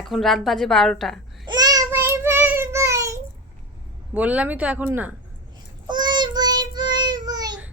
এখন রাত বাজে বারোটা। বললামই তো এখন না।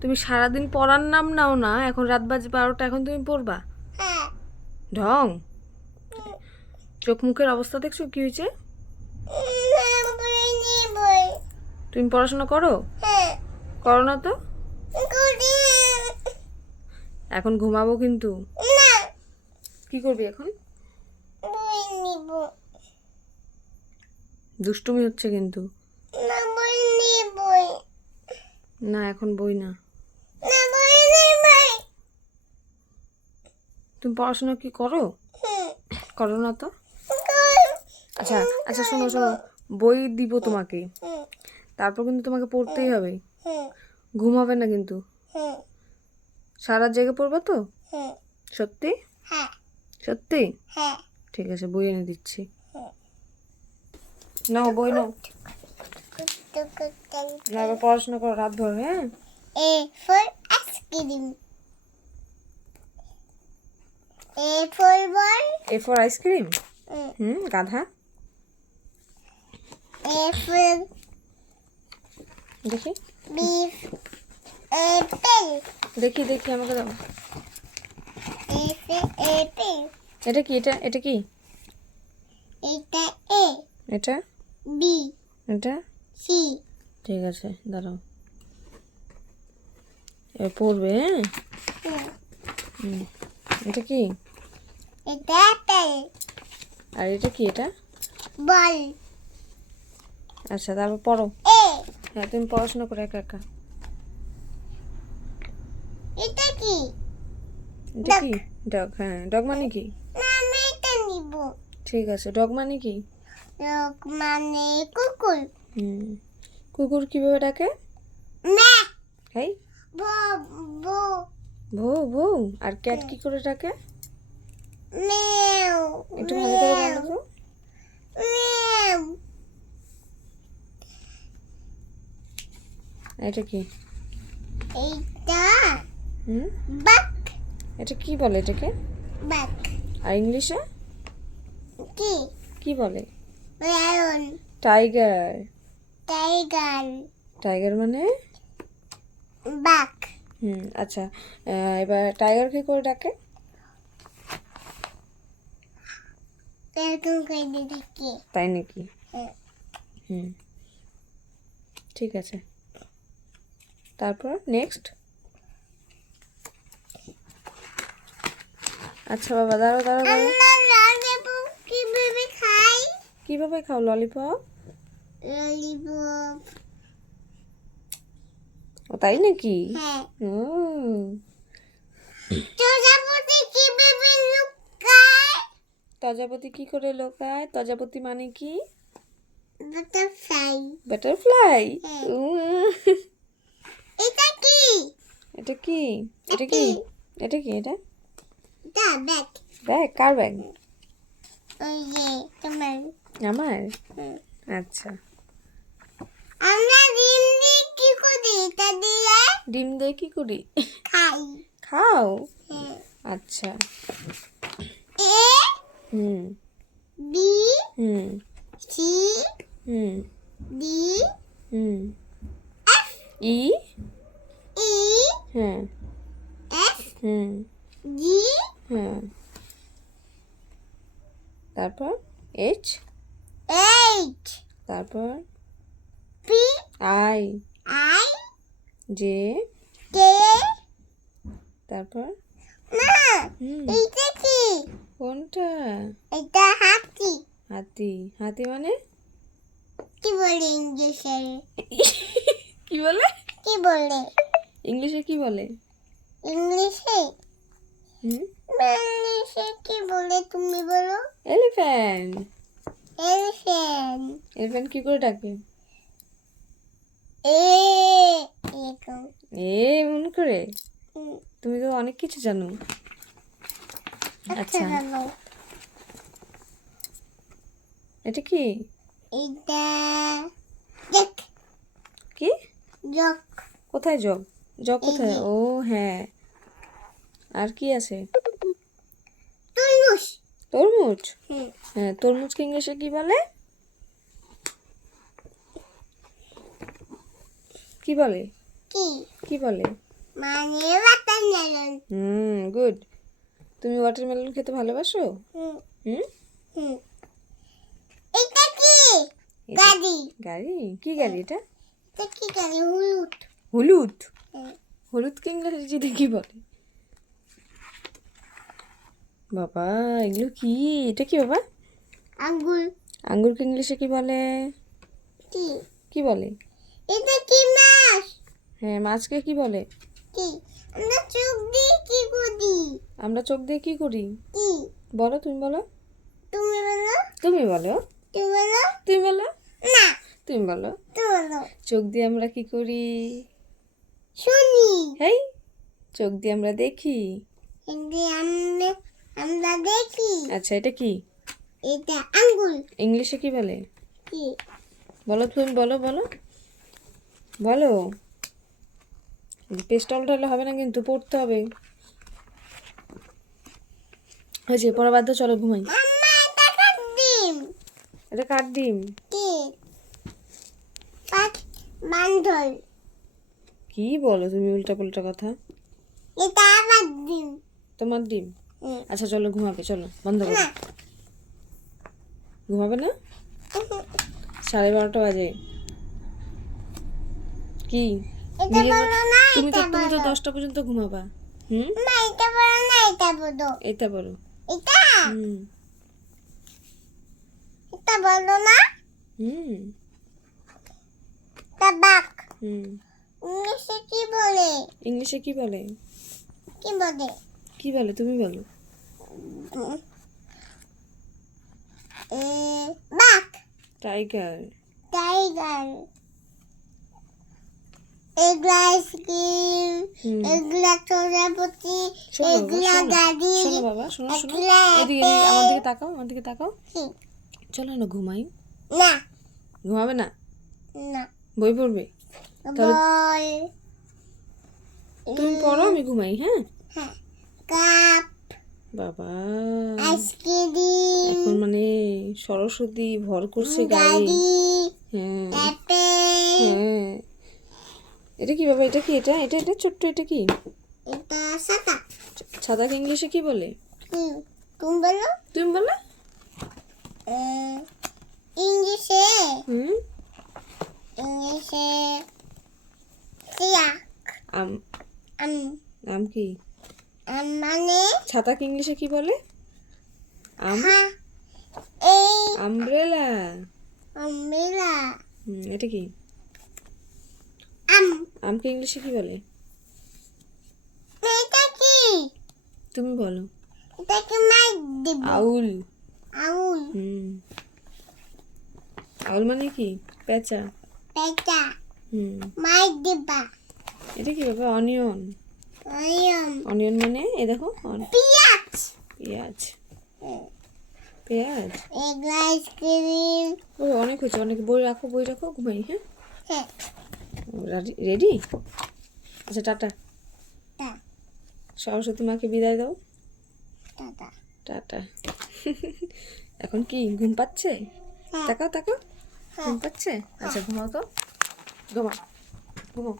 তুমি সারাদিন পড়ার নাম নাও না এখন রাত বাজে বারোটা এখন তুমি পড়বা? হ্যাঁ। ঢং? চোখ মুখের অবস্থা দেখছ? কি হয়েছে? তুমি পড়াশোনা করো? হ্যাঁ। করো না তো? এখন ঘুমাবো কিন্তু। কি করবি এখন? দুষ্টুমি হচ্ছে কিন্তু। না বই নি বই। না এখন বই না। না বই নি বই। তুমি পড়াশোনা কি করো? করো না তো? আচ্ছা আচ্ছা শোনো শোনো। বই দিব তোমাকে। তারপর কিন্তু তোমাকে পড়তেই হবে। ঘুমাবে না কিন্তু। সারা জেগে পড়বে তো? সত্যি? হ্যাঁ। সত্যি? হ্যাঁ। ঠিক আছে বই এনে দিচ্ছি নাও বই নাও কুত্তু কুত্তু না এবার পড়াশোনা করো রাত ভর হ্যাঁ A for ice A for ball. A for ice cream. হুম গাধা A for দেখি beef. Apple. দেখি দেখি আমাকে দাও for apple. এটা কি এটা এটা কি এটা A. এটা বি এটা সি ঠিক আছে দাঁড়াও এ পড়বে হ্যাঁ. এটা কি এটা apple. আর এটা কি এটা Ball. আচ্ছা তারপর পড়ো A. হ্যাঁ তুমি পড়াশোনা করো একা একা এটা কি? এটা কি ডগ হ্যাঁ ডগ মানে কি। ঠিক আছে। ডগ মানে কি? লোক মানে কুকুর। হুম। কুকুর কীভাবে ডাকে? মে। হেই বো ভৌ। ভৌ আর ক্যাট কি করে ডাকে? মেও একটু ভালো করে বলো তো। মেও। এটা কি? এইটা হুম? বাক। এটা কি বলে এটাকে? বাক। আর ইংলিশে? কি? কি বলে? লায়ন টাইগার টাইগার টাইগার মানে? বাক হুম আচ্ছা এবার টাইগার কি করে ডাকে? তাই নাকি? হুম। হুম ঠিক আছে। তারপর নেক্সট আচ্ছা বাবা দাঁড়াও দাঁড়াও দাঁড়াও আমরা ললিপপ কীভাবে খাই কীভাবে খাও? ললিপপ ললিপপ ও তাই নাকি? হ্যাঁ। হুম। প্রজাপতি কীভাবে লুকায়? তজাপতি কি করে লোকায়? তজাপতি মানে কি? বাটারফ্লাই বাটারফ্লাই হ্যাঁ। এটা কি? এটা কি? এটা কি? এটা কি এটা? এটা ব্যাগ ব্যাগ কার ব্যাগ ওই যে তোমার আমার? আচ্ছা। আমরা ডিম দিয়ে কি করি? এটা দিয়ে ডিম দিয়ে কি করি? খাই। খাও। আচ্ছা। A hmm. B hmm. C hmm. D hmm. F. E? E হ্যাঁ। এফ হুম। জি। হ্যাঁ। তারপর এইচ? এইচ তারপর? P I I J K তারপর? না এটা কি? কোনটা? এটা হাতি। হাতি। হাতি মানে? কি বলে ইংলিশে? কি বলে? কি বলে? ইংলিশে কি বলে? ইংলিশে? হুম। ইংলিশে কি বলে তুমি বলো? এলিফ্যান্ট এলিফ্যান্ট এলিফ্যান্ট কি করে ডাকে এ এ মন করে? তুমি তো অনেক কিছু জানো। আচ্ছা। এটা কি? এটা দেখ কি? জক। কোথায় জগ জগ কোথায়? ও হ্যাঁ। আর কি আছে? তরমুজ। তরমুজ? হুম। হ্যাঁ তরমুজকে ইংলিশে কি বলে? কি বলে? কি? কি বলে? মানে ওয়াটারমেলন হুম গুড তুমি ওয়াটারমেলন খেতে ভালোবাসো? হুম। হুম? এটা কি? গাড়ি। গাড়ি? কি গাড়ি এটা? এটা কি গাড়ি? হলুদ হলুদ হুম। হলুদকে ইংরেজিতে কি বলে? বাবা এগুলো কি? এটা কি বাবা? আঙ্গুল। আঙ্গুরকে ইংলিশে কি বলে? কি? কি বলে? এটা কি মাছ? হ্যাঁ মাছকে কি বলে? কি? আমরা চোখ দিয়ে কি করি? আমরা চোখ দিয়ে কি করি? কি? বলো তুমি বলো। তুমি বলো। তুমি বলো। তুমি বলো। তুমি বলো। না। তুমি বলো। তুমি বলো। চোখ দিয়ে আমরা কি করি? শুনি। হেই চোখ দিয়ে আমরা দেখি। আমরা আমরা দেখি। আচ্ছা এটা কি? এটা আঙ্গুল। ইংলিশে কি বলে? কি? বলো তুমি বলো বলো। বলো। পেস্টল উঠালে হবে না কিন্তু পড়তে হবে। হয়েছে পড়া বাধ্য চলো ঘুমাই। এটা কার ডিম? বান্ধল কি? বলো তুমি উল্টা পাল্টা কথা? এটা ডিম। তোমার ডিম? আচ্ছা চলো ঘুমাবে চলো বন্ধ করো। ঘুমাবে না? সাড়ে বারোটা বাজে। কি? তুমি তো তুমি তো দশটা পর্যন্ত ঘুমাবা? হুম? না এটা বলো না এটা বলো। এটা বলো। এটা? হুম। এটা বলো না। হুম। এটা বাক হুম। ইংলিশে কি বলে? ইংলিশে কি বলে? কি বলে? কি বলে তুমি বলো। বাক টাইগার টাইগার এগুলা আইসক্রিম এগুলা চোরাপতি শোনো বাবা, এগুলা শোনো। গাড়ি। শোনো বাবা শোনো শোনো। এগুলা এদিকে এদিকে, আমার দিকে তাকাও আমার দিকে তাকাও। কি? চলো না ঘুমাই। না। ঘুমাবে না? না। বই পড়বে? বল। তুমি পড়ো আমি ঘুমাই হ্যাঁ? হ্যাঁ। কাপ। বাবা। আইসক্রিম। এখন মানে সরস্বতী ভর করছে গায়ে। গাড়ি হ্যাঁ হ্যাঁ। এটা কি বাবা এটা কি? এটা এটা এটা ছোট্ট এটা কি? ছাতাকে ইংলিশে কি বলে? তুমি বলো তুমি বলো ইংলিশে। হুম? ইংলিশে আম আম। আম কি? আম মানে? ছাতাকে ইংলিশে কি বলে? আম? আমব্রেলা হুম এটা কি? আম। আমকে ইংলিশে কি বলে? এটা কি? তুমি বলো। এটা কি মাইক দিব? আউল। আউল। হুম। আউল মানে কি? পেঁচা। পেটা হুম। মাইক দিবা। এটা কি বাবা? অনিয়ন। আয়ম অনিয়ন মানে এ দেখো পিয়াজ। পেঁয়াজ। পেঁয়াজ। এগুলা আইসক্রিম ও অনেক হয়েছে অনেক বই রাখো বই রাখো ঘুমাই হ্যাঁ? হ্যাঁ। রেডি আচ্ছা টাটা। সরস্বতী মাকে বিদায় দাও। টাটা। টাটা। এখন কি ঘুম পাচ্ছে? হ্যাঁ। তাকাও তাকাও। ঘুম পাচ্ছে? আচ্ছা ঘুমাও তো। ঘুমাও। ঘুমাও।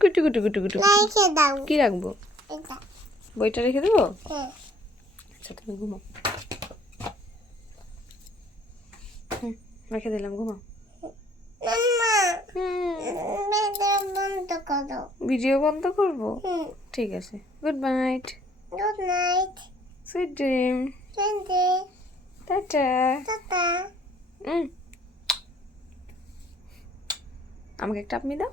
কুটু কুটু কুটু কুটু। কি রাখব? বইটা রেখে দেবো? হ্যাঁ। আচ্ছা তুমি ঘুমাও। হুম রেখে দিলাম ঘুমাও। ভিডিও বন্ধ করব? হুম। ঠিক আছে। Good night. Good night. Sweet dream. Tata. Tata. আমাকে একটা আপনি দাও।